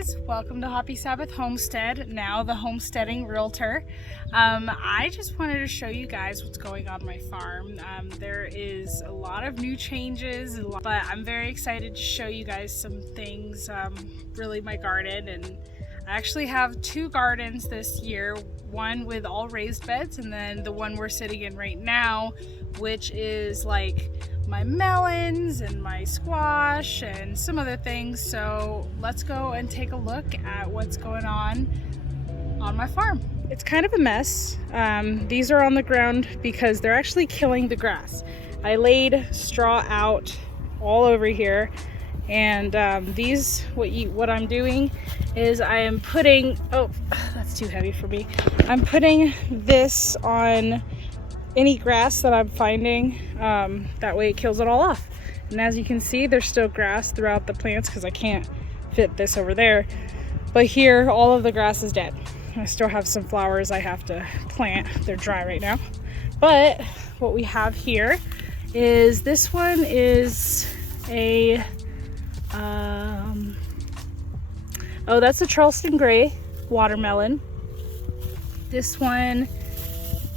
guys, welcome to Happy Sabbath Homestead, now the Homesteading Realtor. I just wanted to show you guys what's going on my farm. There is a lot of new changes, but I'm very excited to show you guys some things, really my garden. And I actually have two gardens this year, one with all raised beds and then the one we're sitting in right now, which is like my melons and my squash and some other things. So let's go and take a look at what's going on my farm. It's kind of a mess. These are on the ground because they're actually killing the grass. I laid straw out all over here, and what I'm doing is I am putting, oh, that's too heavy for me. I'm putting this on any grass that I'm finding. That way it kills it all off. And as you can see, there's still grass throughout the plants because I can't fit this over there. But here, all of the grass is dead. I still have some flowers I have to plant. They're dry right now. But what we have here is, this one is a, oh, that's a Charleston Gray watermelon. This one,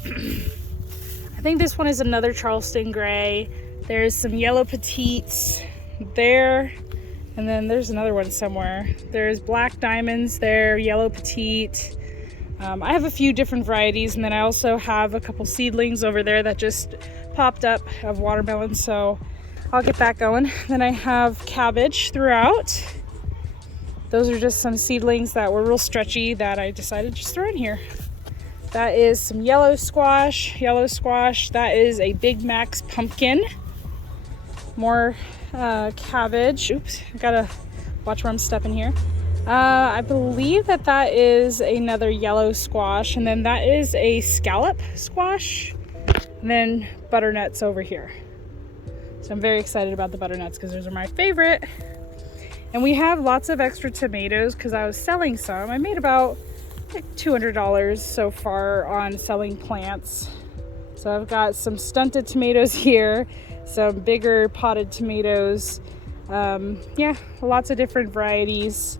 I think this one is another Charleston Gray. There's some yellow petites there, and then there's another one somewhere. There's black diamonds there, yellow petite. I have a few different varieties, and then I also have a couple seedlings over there that just popped up of watermelon, so I'll get that going. Then I have cabbage throughout. Those are just some seedlings that were real stretchy that I decided to just throw in here. That is some yellow squash. That is a Big Mac's pumpkin. More cabbage. Oops, I gotta watch where I'm stepping here. I believe that is another yellow squash, and then that is a scallop squash, and then butternuts over here. So I'm very excited about the butternuts because those are my favorite. And we have lots of extra tomatoes because I was selling some. I made about like $200 so far on selling plants. So I've got some stunted tomatoes here, some bigger potted tomatoes. Yeah, lots of different varieties.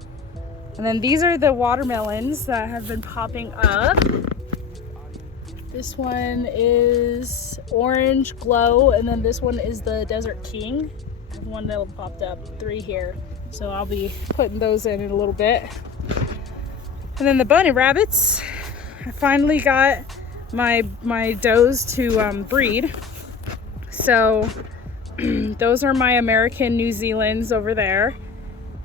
And then these are the watermelons that have been popping up. This one is Orange Glow, and then this one is the Desert King. I have one that popped up, 3 here. So I'll be putting those in a little bit. And then the bunny rabbits, I finally got my does to breed. So those are my American New Zealands over there.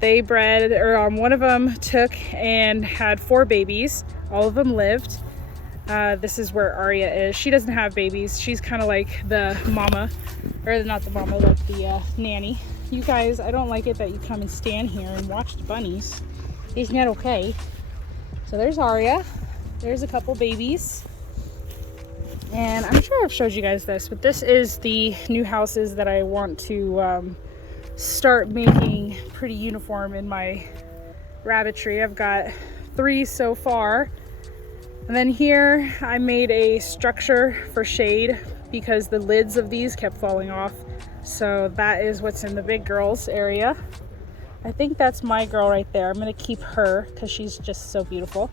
They bred, or one of them took and had 4 babies. All of them lived. This is where Aria is. She doesn't have babies. She's kind of like the mama, or not the mama, like the nanny. You guys, I don't like it that you come and stand here and watch the bunnies. Isn't that okay? So there's Aria. There's a couple babies. And I'm sure I've showed you guys this, but this is the new houses that I want to start making pretty uniform in my rabbitry. I've got 3 so far. And then here I made a structure for shade because the lids of these kept falling off. So that is what's in the big girls area. I think that's my girl right there. I'm gonna keep her because she's just so beautiful.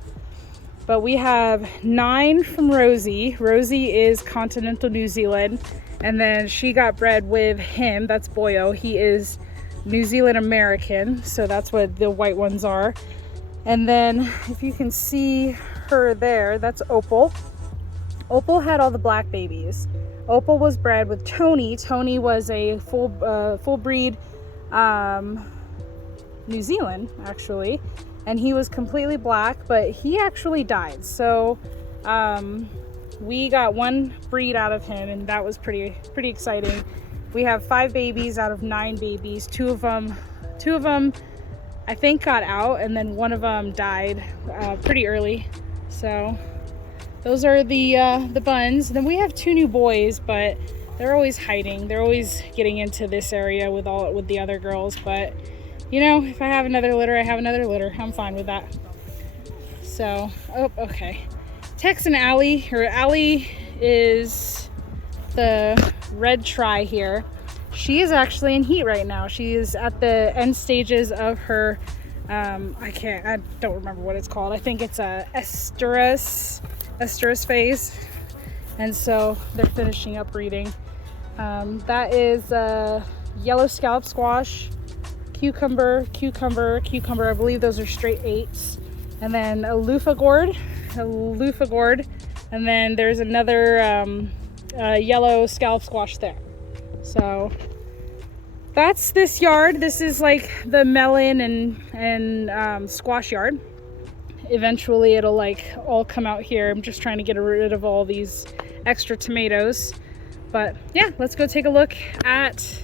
But we have 9 from Rosie. Rosie is continental New Zealand, and then she got bred with him. That's Boyo. He is New Zealand American, so that's what the white ones are. And then if you can see her there, that's Opal. Opal had all the black babies. Opal was bred with Tony. Tony was a full breed New Zealand, actually, and he was completely black, but he actually died. So we got 1 breed out of him, and that was pretty exciting. We have 5 babies out of 9 babies. Two of them I think got out, and then one of them died pretty early. So those are the buns. Then we have 2 new boys, but they're always hiding. They're always getting into this area with the other girls. But you know, if I have another litter, I have another litter. I'm fine with that. So, oh, okay. Tex and Allie, or Allie is the red tri here. She is actually in heat right now. She is at the end stages of her I don't remember what it's called. I think it's a estrus phase. And so they're finishing up breeding. That is yellow scallop squash, cucumber. I believe those are straight 8s. And then a loofah gourd. And then there's another yellow scallop squash there. So that's this yard. This is like the melon and squash yard. Eventually it'll like all come out here. I'm just trying to get rid of all these extra tomatoes. But yeah, let's go take a look at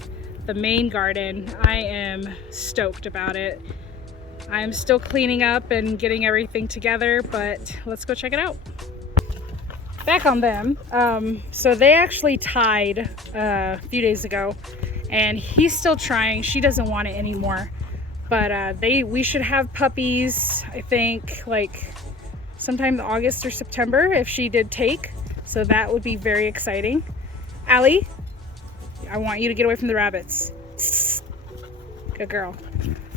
the main garden. I am stoked about it. I'm still cleaning up and getting everything together, but let's go check it out. Back on them. So they actually tied a few days ago, and he's still trying. She doesn't want it anymore. But we should have puppies, I think, like sometime in August or September if she did take. So that would be very exciting. Allie, I want you to get away from the rabbits. Good girl.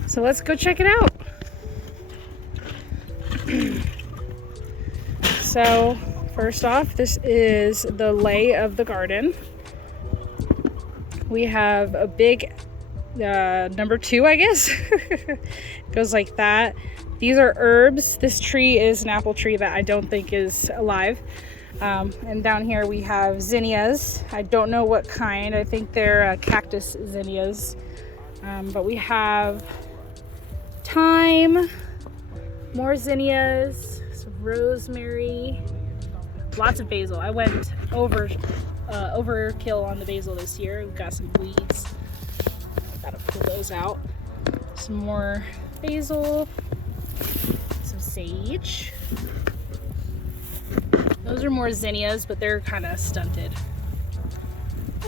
So let's go check it out. So first off, this is the lay of the garden. We have a big number 2, I guess. Goes like that. These are herbs. This tree is an apple tree that I don't think is alive. And down here we have zinnias. I don't know what kind. I think they're cactus zinnias. But we have thyme, more zinnias, some rosemary, lots of basil. I went overkill on the basil this year. We've got some weeds. Gotta pull those out. Some more basil, some sage. Those are more zinnias, but they're kind of stunted.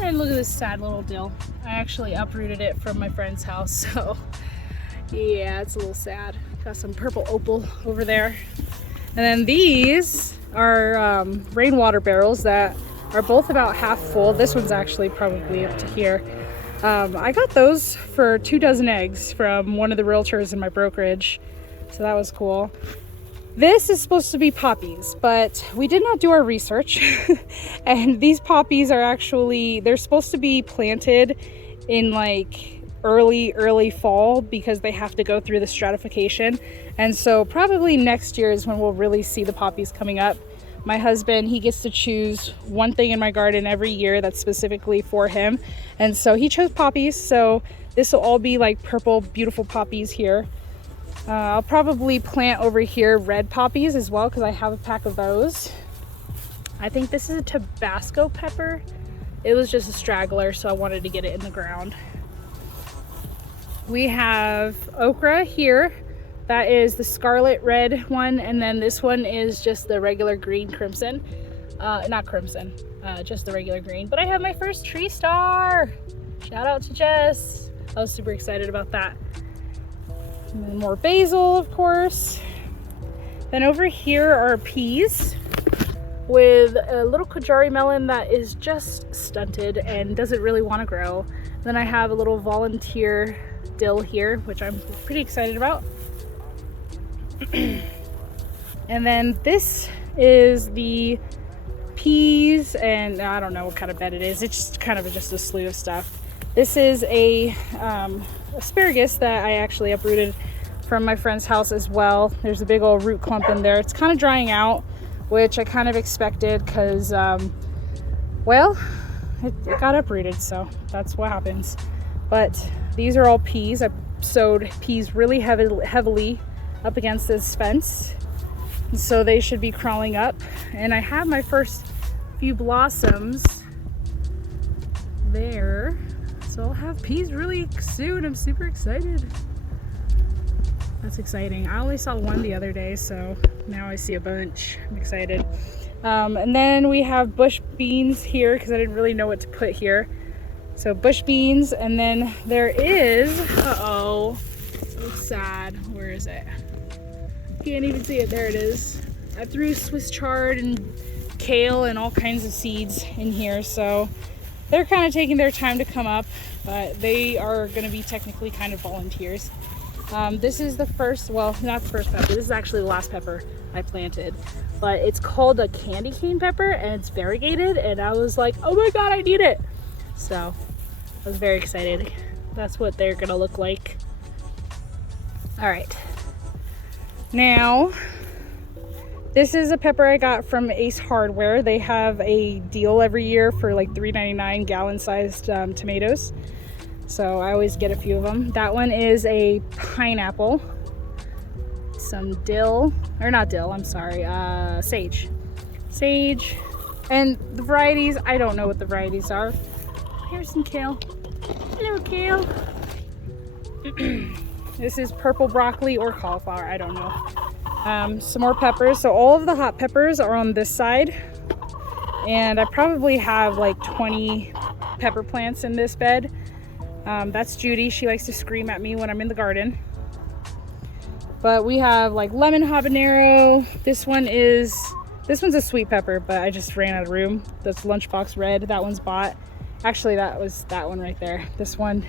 And look at this sad little dill. I actually uprooted it from my friend's house, so yeah, it's a little sad. Got some purple opal over there. And then these are rainwater barrels that are both about half full. This one's actually probably up to here. I got those for 2 dozen eggs from one of the realtors in my brokerage, so that was cool. This is supposed to be poppies, but we did not do our research. And these poppies are actually, they're supposed to be planted in like early fall because they have to go through the stratification. And so probably next year is when we'll really see the poppies coming up. My husband, he gets to choose one thing in my garden every year that's specifically for him. And so he chose poppies. So this will all be like purple, beautiful poppies here. I'll probably plant over here red poppies as well because I have a pack of those. I think this is a Tabasco pepper. It was just a straggler, so I wanted to get it in the ground. We have okra here. That is the scarlet red one, and then this one is just the regular green crimson. Not crimson, just the regular green. But I have my first tree star. Shout out to Jess. I was super excited about that. And then more basil, of course. Then over here are peas with a little Kajari melon that is just stunted and doesn't really want to grow. Then I have a little volunteer dill here, which I'm pretty excited about. And then this is the peas, and I don't know what kind of bed it is. It's just kind of just a slew of stuff. This is a asparagus that I actually uprooted from my friend's house as well. There's a big old root clump in there. It's kind of drying out, which I kind of expected because, well, it got uprooted, so that's what happens. But these are all peas. I sowed peas really heavily up against this fence, and so they should be crawling up. And I have my first few blossoms there, so I'll have peas really soon. I'm super excited. That's exciting. I only saw one the other day, so now I see a bunch. I'm excited. And then we have bush beans here because I didn't really know what to put here. So bush beans, and then there is, uh-oh, so sad. Where is it? Can't even see it. There it is. I threw Swiss chard and kale and all kinds of seeds in here, so they're kind of taking their time to come up, but they are going to be technically kind of volunteers. This is the first, well, not the first pepper. This is actually the last pepper I planted. But it's called a candy cane pepper and it's variegated. And I was like, oh my God, I need it. So I was very excited. That's what they're gonna look like. All right. Now, this is a pepper I got from Ace Hardware. They have a deal every year for like $3.99 gallon-sized tomatoes. So I always get a few of them. That one is a pineapple. Some dill, or not dill, I'm sorry, sage. Sage. And the varieties, I don't know what the varieties are. Here's some kale. Hello, kale. This is purple broccoli or cauliflower, I don't know. Some more peppers. So all of the hot peppers are on this side. And I probably have like 20 pepper plants in this bed. That's Judy. She likes to scream at me when I'm in the garden. But we have like lemon habanero. This one's a sweet pepper, but I just ran out of room. That's lunchbox red. That one's bought. Actually, that was that one right there. This one,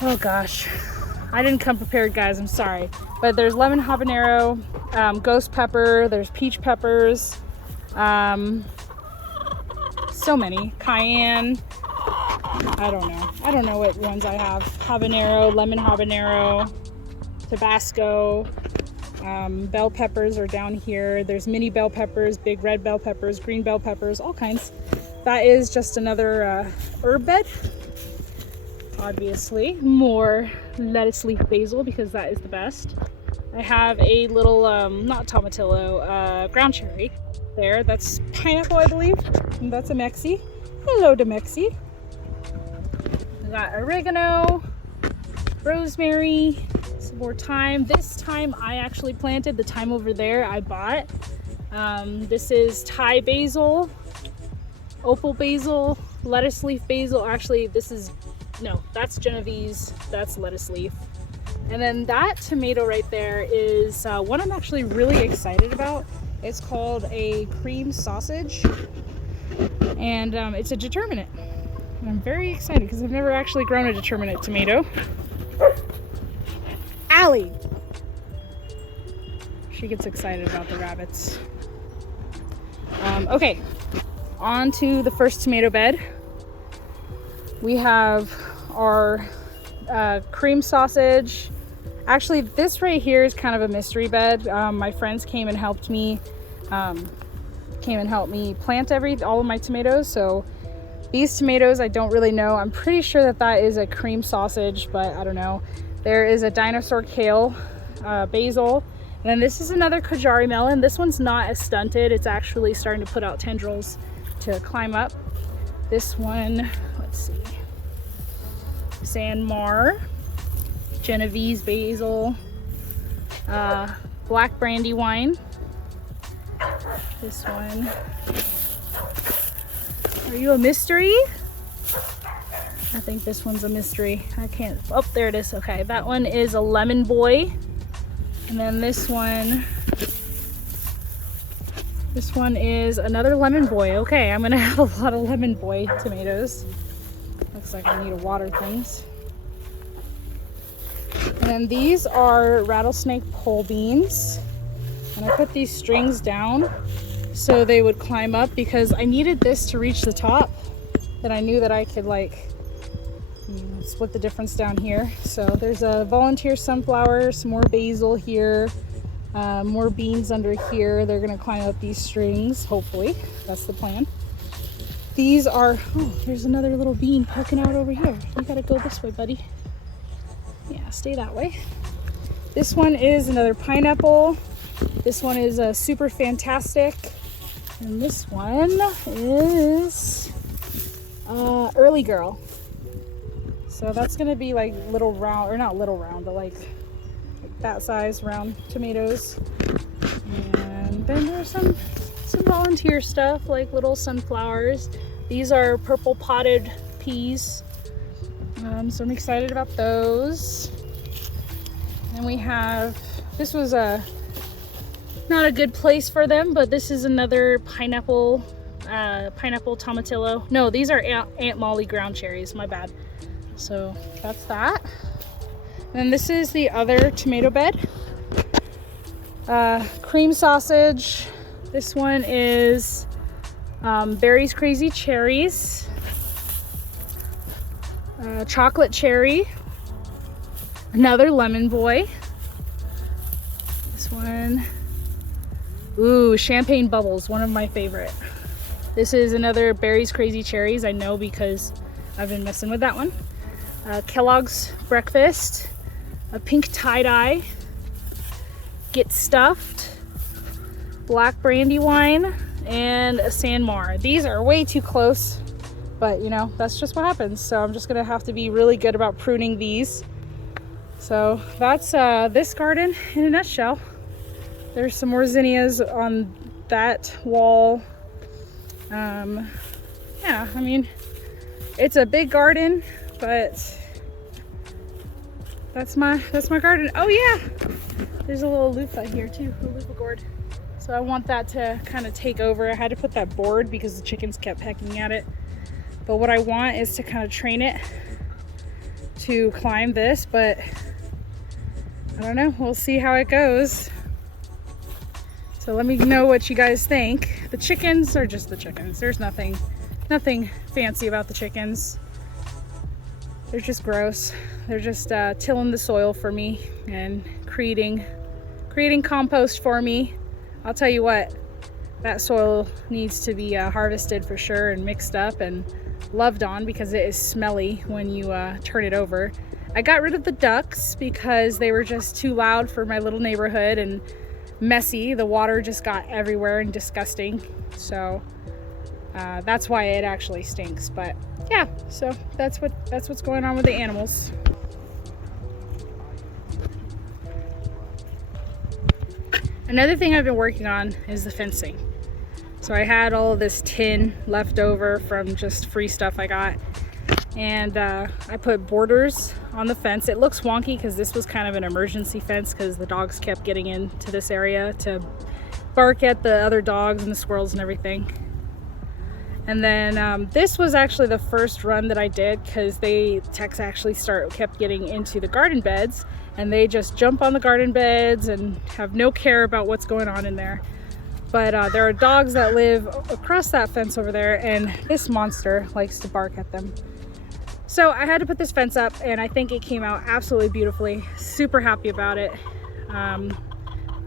oh gosh. I didn't come prepared, guys, I'm sorry. But there's lemon habanero, ghost pepper, there's peach peppers, so many, cayenne, I don't know what ones I have. Habanero, lemon habanero, Tabasco, bell peppers are down here. There's mini bell peppers, big red bell peppers, green bell peppers, all kinds. That is just another herb bed. Obviously, more lettuce leaf basil because that is the best. I have a little, not tomatillo, ground cherry there. That's pineapple, I believe. And that's a Mexi. Hello to Mexi. We got oregano, rosemary, some more thyme. This thyme I actually planted. The thyme over there I bought. This is Thai basil, opal basil, lettuce leaf basil. Actually, that's Genovese, that's lettuce leaf. And then that tomato right there is one I'm actually really excited about. It's called a cream sausage, and it's a determinate. And I'm very excited because I've never actually grown a determinate tomato. Allie! She gets excited about the rabbits. Okay, on to the first tomato bed. We have our cream sausage. Actually, this right here is kind of a mystery bed. My friends came and helped me plant all of my tomatoes. So these tomatoes, I don't really know. I'm pretty sure that is a cream sausage, but I don't know. There is a dinosaur kale, basil, and then this is another Kajari melon. This one's not as stunted. It's actually starting to put out tendrils to climb up. This one, let's see, San Mar, Genovese basil, black brandywine. This one. Are you a mystery? I think this one's a mystery. I can't. Oh, there it is. Okay, that one is a lemon boy. And then this one is another lemon boy. Okay, I'm gonna have a lot of lemon boy tomatoes. Looks like I need to water things. And then these are rattlesnake pole beans. And I put these strings down so they would climb up because I needed this to reach the top. Then I knew that I could split the difference down here. So there's a volunteer sunflower, some more basil here, more beans under here. They're gonna climb up these strings, hopefully. That's the plan. These are, oh, there's another little bean poking out over here. You gotta go this way, buddy. Yeah, stay that way. This one is another pineapple. This one is a super fantastic. And this one is early girl. So that's gonna be like little round, or not little round, but like that size round tomatoes. And then there's some volunteer stuff like little sunflowers. These are purple potted peas. So I'm excited about those. And we have, this was not a good place for them, but this is another pineapple tomatillo. No, these are Aunt Molly ground cherries, my bad. So that's that. And this is the other tomato bed. Cream sausage. This one is Berry's Crazy Cherries. Chocolate cherry. Another lemon boy. This one. Ooh, champagne bubbles, one of my favorite. This is another Berry's Crazy Cherries. I know because I've been messing with that one. Kellogg's Breakfast. A pink tie-dye. Get Stuffed. Black brandy wine. And a Sanmar. These are way too close, but you know, that's just what happens. So I'm just gonna have to be really good about pruning these. So that's this garden in a nutshell. There's some more zinnias on that wall. Yeah, I mean, it's a big garden, but that's my garden. Oh yeah, there's a little loofah here too, a loofah gourd. So I want that to kind of take over. I had to put that board because the chickens kept pecking at it. But what I want is to kind of train it to climb this, but I don't know, we'll see how it goes. So let me know what you guys think. The chickens are just the chickens. There's nothing fancy about the chickens. They're just gross. They're just tilling the soil for me and creating compost for me. I'll tell you what, that soil needs to be harvested for sure and mixed up and loved on because it is smelly when you turn it over. I got rid of the ducks because they were just too loud for my little neighborhood and messy. The water just got everywhere and disgusting. So that's why it actually stinks. But yeah, so that's what's going on with the animals. Another thing I've been working on is the fencing. So I had all of this tin left over from just free stuff I got. And I put borders on the fence. It looks wonky because this was kind of an emergency fence because the dogs kept getting into this area to bark at the other dogs and the squirrels and everything. And then this was actually the first run that I did because techs actually kept getting into the garden beds, and they just jump on the garden beds and have no care about what's going on in there. But there are dogs that live across that fence over there, and this monster likes to bark at them. So I had to put this fence up, and I think it came out absolutely beautifully. Super happy about it. And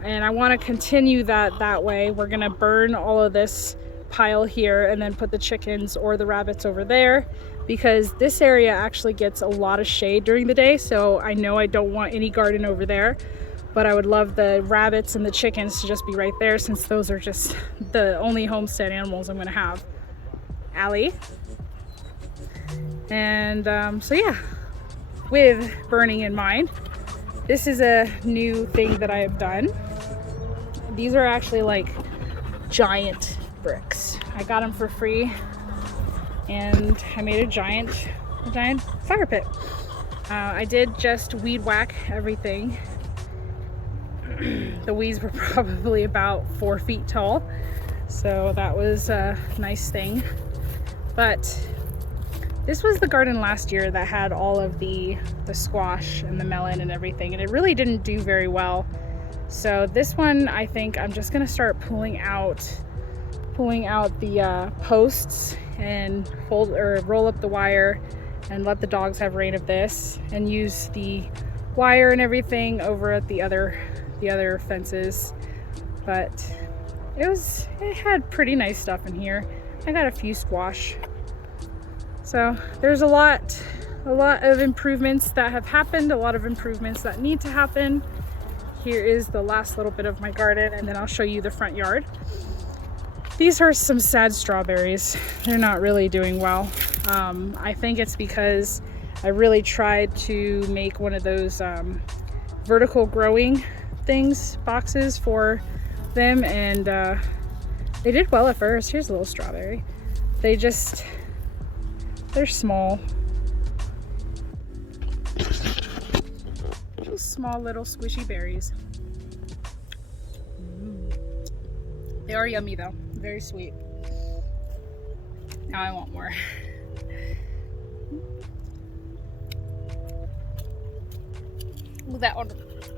I want to continue that way. We're gonna burn all of this pile here and then put the chickens or the rabbits over there, because this area actually gets a lot of shade during the day. So I know I don't want any garden over there, but I would love the rabbits and the chickens to just be right there, since those are just the only homestead animals I'm gonna have. Allie. And so yeah, with burning in mind, this is a new thing that I have done. These are actually like giant bricks. I got them for free, and I made a giant fire pit. I did just weed whack everything. The weeds were probably about 4 feet tall, so that was a nice thing. But this was the garden last year that had all of the squash and the melon and everything, and it really didn't do very well. So this one, I think I'm just gonna start pulling out the posts and roll up the wire and let the dogs have reign of this, and use the wire and everything over at the other fences. But it had pretty nice stuff in here. I got a few squash. So there's a lot of improvements that have happened, a lot of improvements that need to happen. Here is the last little bit of my garden, and then I'll show you the front yard. These are some sad strawberries. They're not really doing well. I think it's because I really tried to make one of those vertical growing boxes for them, and they did well at first. Here's a little strawberry. They're small. Just small little squishy berries. They are yummy though, very sweet. Now I want more. Ooh, that one.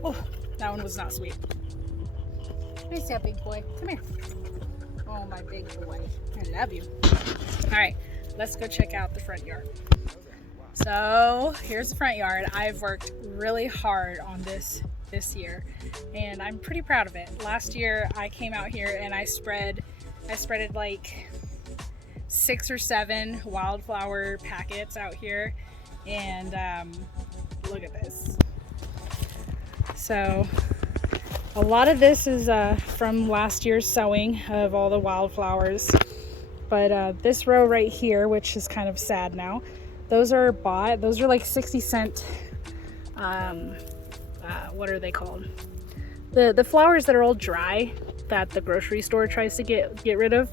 Oh, that one was not sweet. Where's that big boy? Come here. Oh, my big boy. I love you. All right, let's go check out the front yard. So here's the front yard. I've worked really hard on this year, and I'm pretty proud of it. Last year I came out here and I spreaded like 6 or 7 wildflower packets out here, and look at this. So a lot of this is from last year's sowing of all the wildflowers, but this row right here, which is kind of sad now, those are bought. Those are like 60-cent, what are they called? The flowers that are all dry that the grocery store tries to get rid of.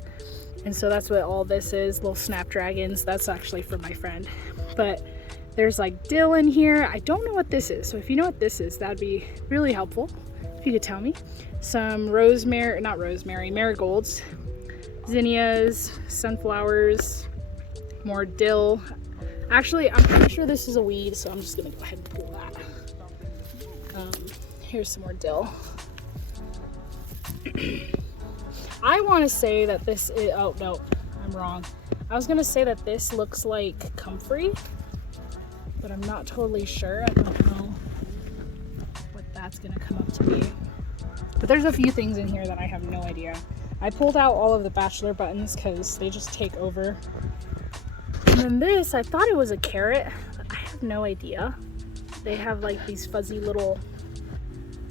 And so that's what all this is, little snapdragons. That's actually from my friend. But there's like dill in here. I don't know what this is. So if you know what this is, that'd be really helpful if you could tell me. Some marigolds, zinnias, sunflowers, more dill. Actually, I'm pretty sure this is a weed, so I'm just gonna go ahead and pull that. Here's some more dill. I want to say that this is, oh no, I'm wrong. I was gonna say that this looks like comfrey, but I'm not totally sure. I don't know what that's gonna come up to be. But there's a few things in here that I have no idea. I pulled out all of the bachelor buttons because they just take over. And then this, I thought it was a carrot, but I have no idea. They have like these fuzzy little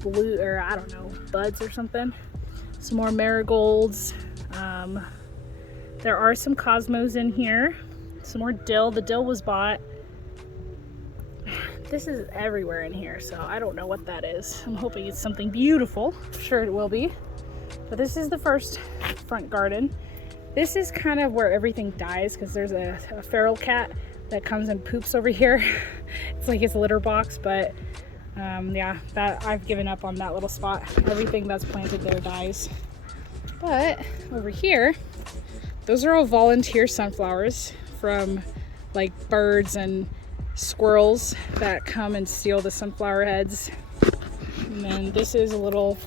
blue, or I don't know, buds or something. Some more marigolds. There are some cosmos in here. Some more dill. The dill was bought. This is everywhere in here, so I don't know what that is. I'm hoping it's something beautiful. I'm sure it will be. But this is the first front garden. This is kind of where everything dies because there's a feral cat that comes and poops over here. It's like his litter box, but yeah, that I've given up on that little spot. Everything that's planted there dies. But over here, those are all volunteer sunflowers from like birds and squirrels that come and steal the sunflower heads. And then this is a little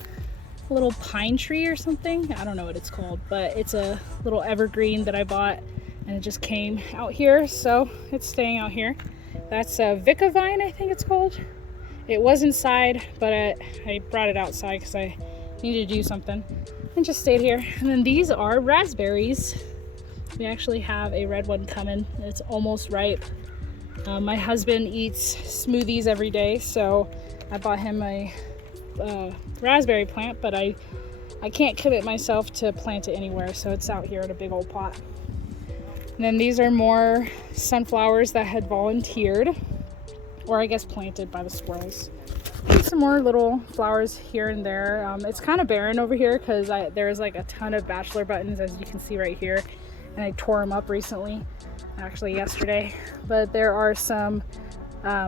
pine tree or something. I don't know what it's called, but it's a little evergreen that I bought, and it just came out here, so it's staying out here. That's a Vica vine, I think it's called. It was inside, but I brought it outside because I needed to do something, and just stayed here. And then these are raspberries. We actually have a red one coming. It's almost ripe. My husband eats smoothies every day, so I bought him a raspberry plant, but I can't commit myself to plant it anywhere, so it's out here in a big old pot. And then these are more sunflowers that had volunteered, or I guess planted by the squirrels. And some more little flowers here and there. It's kind of barren over here because there's like a ton of bachelor buttons, as you can see right here, and I tore them up recently, actually yesterday. But there are some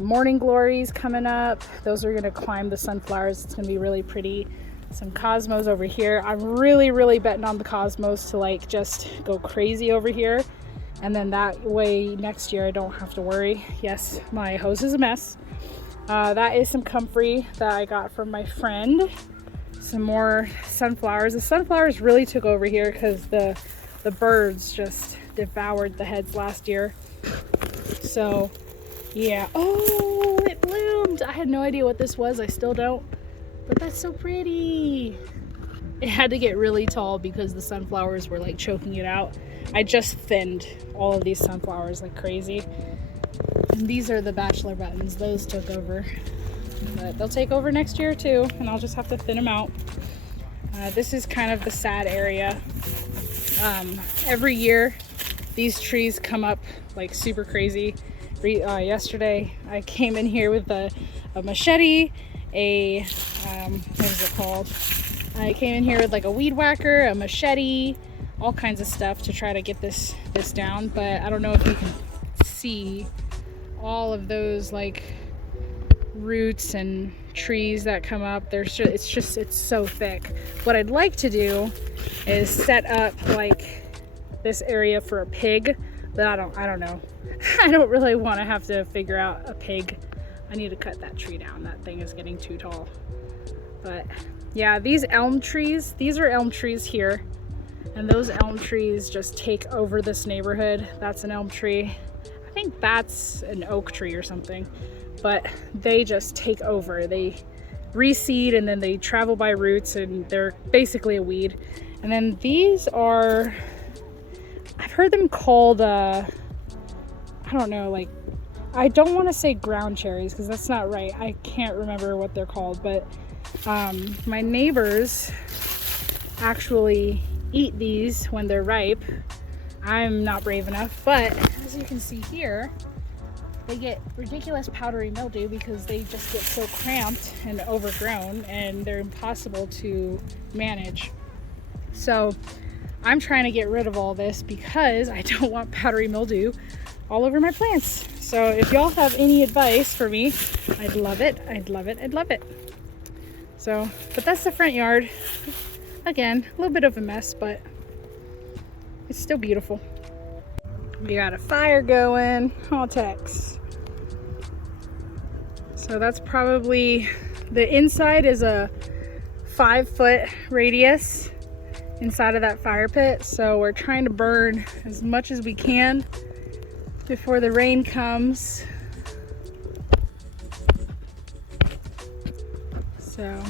morning glories coming up. Those are going to climb the sunflowers. It's going to be really pretty. Some cosmos over here. I'm really betting on the cosmos to like just go crazy over here, and then that way next year I don't have to worry. Yes, my hose is a mess. That is some comfrey that I got from my friend. Some more sunflowers. The sunflowers really took over here because the birds just devoured the heads last year. So yeah. Oh, it bloomed. I had no idea what this was. I still don't. But that's so pretty. It had to get really tall because the sunflowers were like choking it out. I just thinned all of these sunflowers like crazy. And these are the bachelor buttons. Those took over. But they'll take over next year too, and I'll just have to thin them out. This is kind of the sad area. Every year these trees come up like super crazy. Yesterday I came in here with a machete, what is it called? I came in here with like a weed whacker, a machete, all kinds of stuff to try to get this down. But I don't know if you can see all of those like roots and trees that come up. It's so thick. What I'd like to do is set up like this area for a pig, but I don't know. I don't really want to have to figure out a pig I need to cut that tree down. That thing is getting too tall. But yeah, these elm trees, these are elm trees here. And those elm trees just take over this neighborhood. That's an elm tree. I think that's an oak tree or something. But they just take over. They reseed and then they travel by roots and they're basically a weed. And then these are, I've heard them called, I don't know, like, I don't want to say ground cherries because that's not right. I can't remember what they're called, but my neighbors actually eat these when they're ripe. I'm not brave enough, but as you can see here, they get ridiculous powdery mildew because they just get so cramped and overgrown and they're impossible to manage. So I'm trying to get rid of all this because I don't want powdery mildew all over my plants. So if y'all have any advice for me, I'd love it. I'd love it. I'd love it. So, but that's the front yard. Again, a little bit of a mess, but it's still beautiful. We got a fire going. Oh, Tex. So that's probably, the inside is a 5-foot radius inside of that fire pit. So we're trying to burn as much as we can before the rain comes. So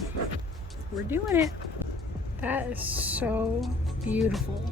we're doing it. That is so beautiful.